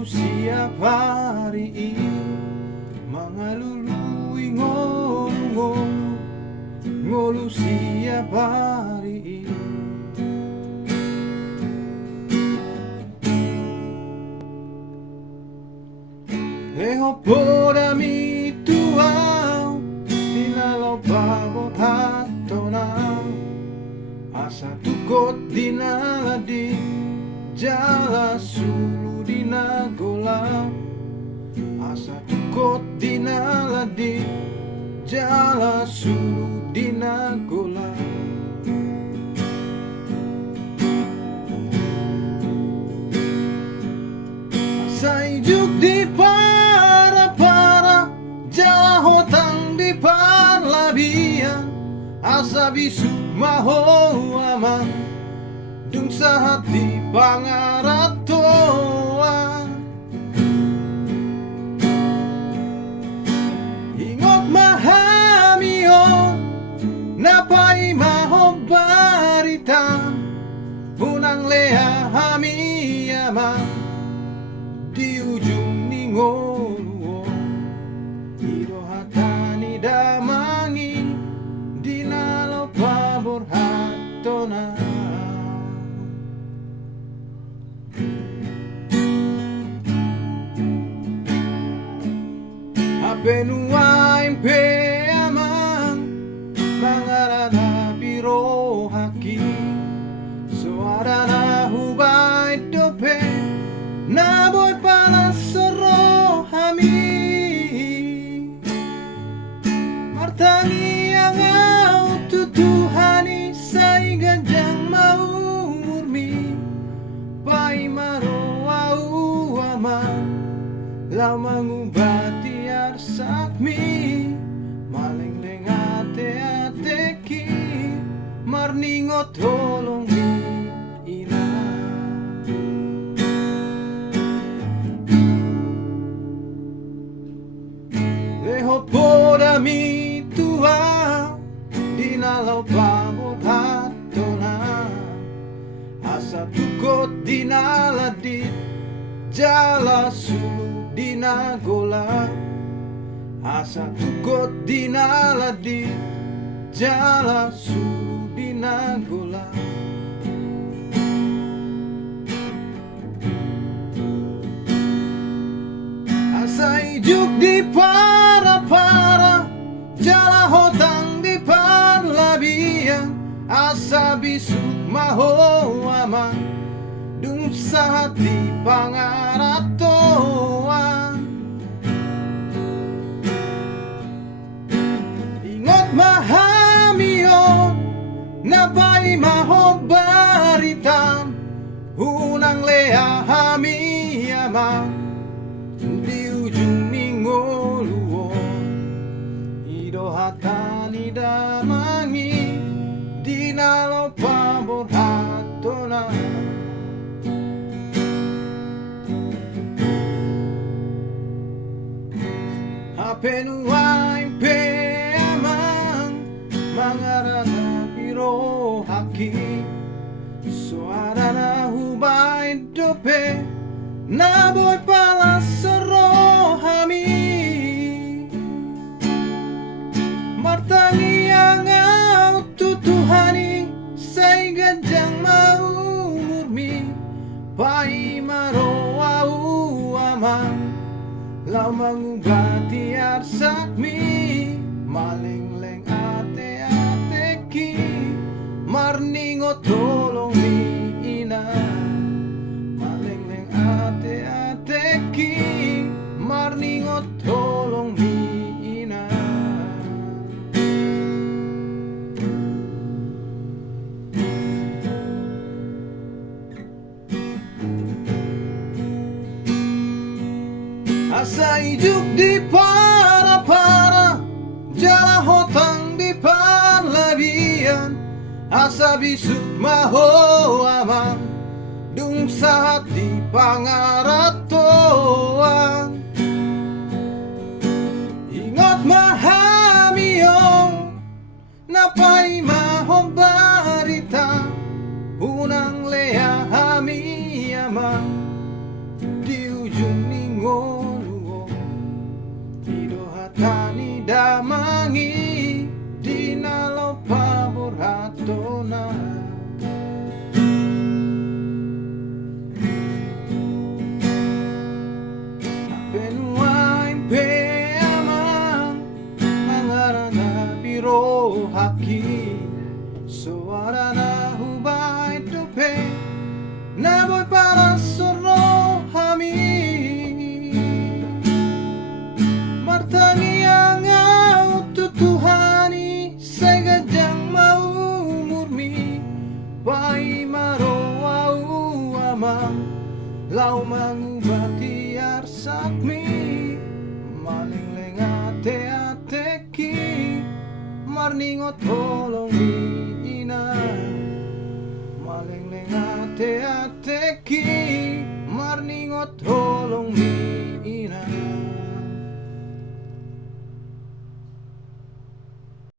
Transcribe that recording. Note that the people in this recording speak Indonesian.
ngolu siap hari mga lului ngolu ngolu siap hari Hopoda mi tuau dinalaw babot hatonaw asa tukot dinaladi jala sulu dinagolaw asa tukot dinaladi jala sulu dinagolaw asa ijuk di hotang di parlabian asa bisuk maho aman dung sa hati pangaratoan ingot mahamion napai maho barita punang lea hami aman di ujung ningo damangin dinalaw pabor hatona apenuain pe amang mangarana biro haki suarana hubay dope naboy pala soro hami Martangi ang tutuhani sa iganjang maumurmi Pai maro au aman lamang ubati arsakmi Malengleng ate ki marningot tolong mi ina Lehopoda mi dinalaw pabot hatona asa tukot dinaladit jala sulu dinagola asa tukot dinaladit jala sulu dinagola asa ijuk di para jala hotang di parlabian asa bisuk maho aman dung sa hati pangaratoan ingot mahamion napai maho baritan hunang lea hami aman di ujung ningoluon hatani damangi dinalaw pabor hatona hapenuain pe amang mangarana biro haki suarana hubay dope naboy pala soro hami Martangi ang tutuhani sa iganjang maumurmi Pai maro au aman lamang ubati arsakmi Malengleng ate ki marningot tolong mi ina Malengleng ate ki marningot tolong mi ina asa ijuk di para jala hotang di parlabian asa bisuk maho aman dung sa hati pangaratoan ingot mahamion napai maho barita unang lea hami amang di ujung Malingleng ate-ateki marningot holong ni ina. Malingleng ate